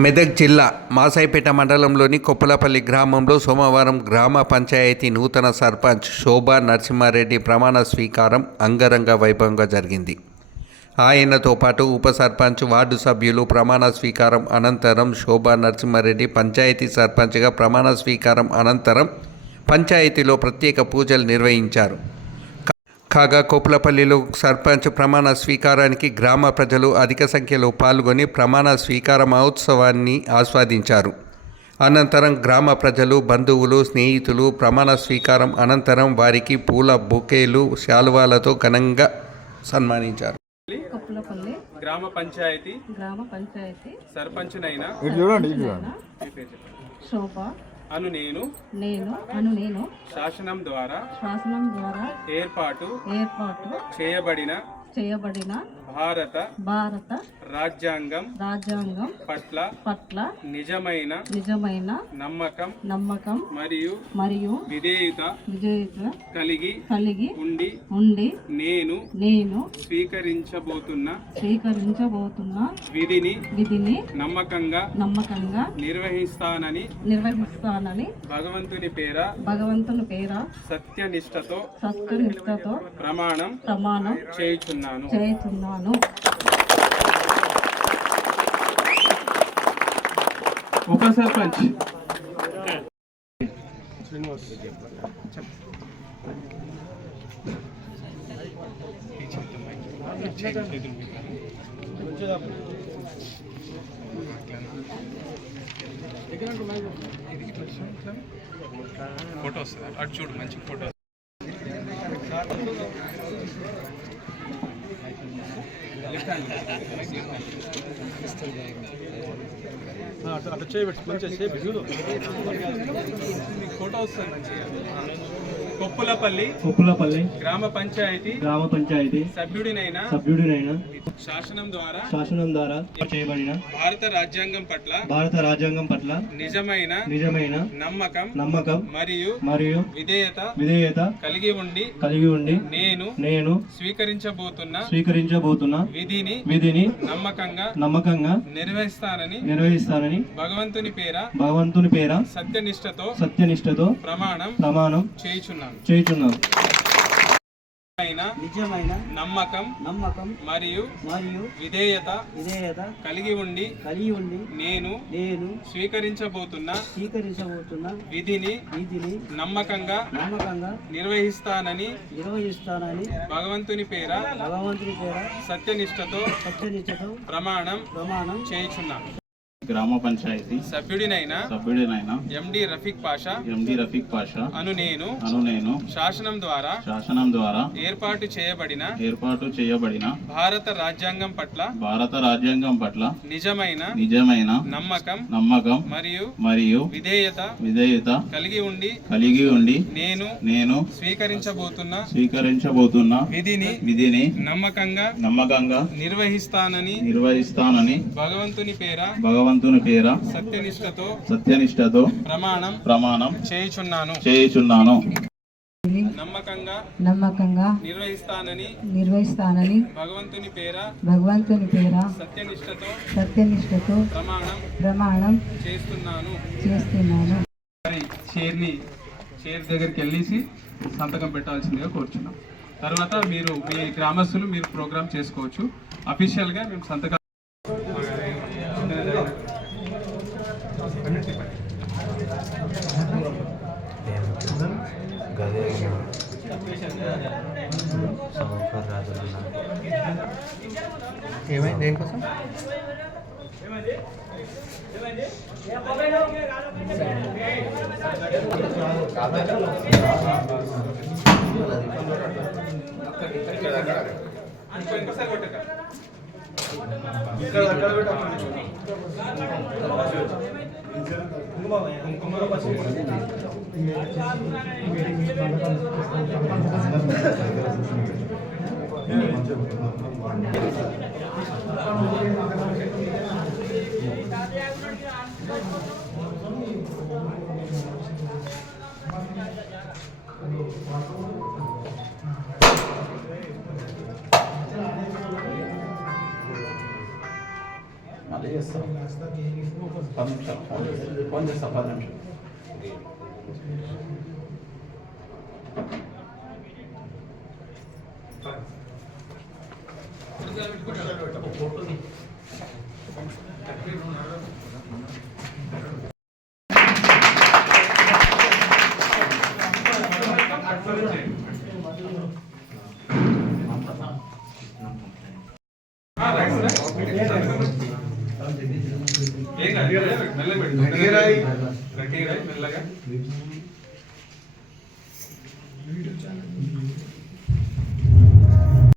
మెదక్ జిల్లా మాసాయిపేట మండలంలోని కొప్పులపల్లి గ్రామంలో సోమవారం గ్రామ పంచాయతీ నూతన సర్పంచ్ శోభా నరసింహారెడ్డి ప్రమాణ స్వీకారం అంగరంగ వైభవంగా జరిగింది. ఆయనతో పాటు ఉప సర్పంచ్, వార్డు సభ్యులు ప్రమాణ స్వీకారం అనంతరం శోభా నరసింహారెడ్డి పంచాయతీ సర్పంచ్గా ప్రమాణ స్వీకారం అనంతరం పంచాయతీలో ప్రత్యేక పూజలు నిర్వహించారు. కాగా కొప్పులపల్లిలో సర్పంచ్ ప్రమాణ స్వీకారానికి గ్రామ ప్రజలు అధిక సంఖ్యలో పాల్గొని ప్రమాణ స్వీకార మహోత్సవాన్ని ఆస్వాదించారు. అనంతరం గ్రామ ప్రజలు, బంధువులు, స్నేహితులు ప్రమాణ స్వీకారం అనంతరం వారికి పూల బొకేలు, శాలువాలతో ఘనంగా సన్మానించారు. గ్రామ పంచాయతీ సర్పంచ్నైనా శోభ అను నేను శాసనం ద్వారా ఏర్పాటు చేయబడిన భారత రాజ్యాంగం పట్ల నిజమైన నమ్మకం మరియు విధేయత కలిగి ఉండి నేను స్వీకరించబోతున్న విధిని నమ్మకంగా నిర్వహిస్తానని భగవంతుని పేర సత్యనిష్టతో ప్రమాణం చేయుచున్నాను. ఉప సర్పంచ్ ఫోటో వస్తుంది అటు చూడు, మంచి ఫోటో. అట్లా చేయబెట్టి మంచిగా చేసి ఫోటో వస్తుంది మంచిగా. కొప్పులపల్లి గ్రామ పంచాయతీ సభ్యుడినైనా శాసనం ద్వారా చేయబడిన భారత రాజ్యాంగం పట్ల నిజమైన నమ్మకం మరియు విధేయత కలిగి ఉండి నేను స్వీకరించబోతున్న విధిని నమ్మకంగా నిర్వహిస్తానని భగవంతుని పేర సత్యనిష్టతో ప్రమాణం చేయుచున్నాను. నిజమైన నమ్మకం మరియు విధేయత కలిగి ఉండి నేను స్వీకరించబోతున్న విధిని నమ్మకంగా నిర్వహిస్తానని భగవంతుని పేర సత్యనిష్టతో ప్రమాణం చేయుచున్నాను. గ్రామ పంచాయతీ సభ్యుడినైనా ఎండి రఫీక్ పాషా అను నేను శాసనం ద్వారా ఏర్పాటు చేయబడిన భారత రాజ్యాంగం పట్ల నిజమైన నమ్మకం మరియు విధేయత కలిగి ఉండి నేను స్వీకరించబోతున్న విధిని నమ్మకంగా నిర్వహిస్తానని భగవంతుని పేర సత్యనిష్టతో ప్రమాణం చేయుచున్నాను. నమ్మకంగా నిర్వహిస్తానని భగవంతుని పేర సత్యనిష్టతో ప్రమాణం చేస్తున్నాను. చైర్ దగ్గరికి వెళ్ళేసి సంతకం పెట్టాల్సిందిగా కోరుచున్నాం. తర్వాత మీరు మీ గ్రామస్తులు మీరు ప్రోగ్రామ్ చేసుకోవచ్చు. అఫీషియల్ గా మేము సంతకం ఏమైంది దేనికోసం మళ్ళీ చేస్తాం 10 నిమిషాలు ఫోన్ చేస్తాం 10 నిమిషాలు. మెల్లగా మెల్లగా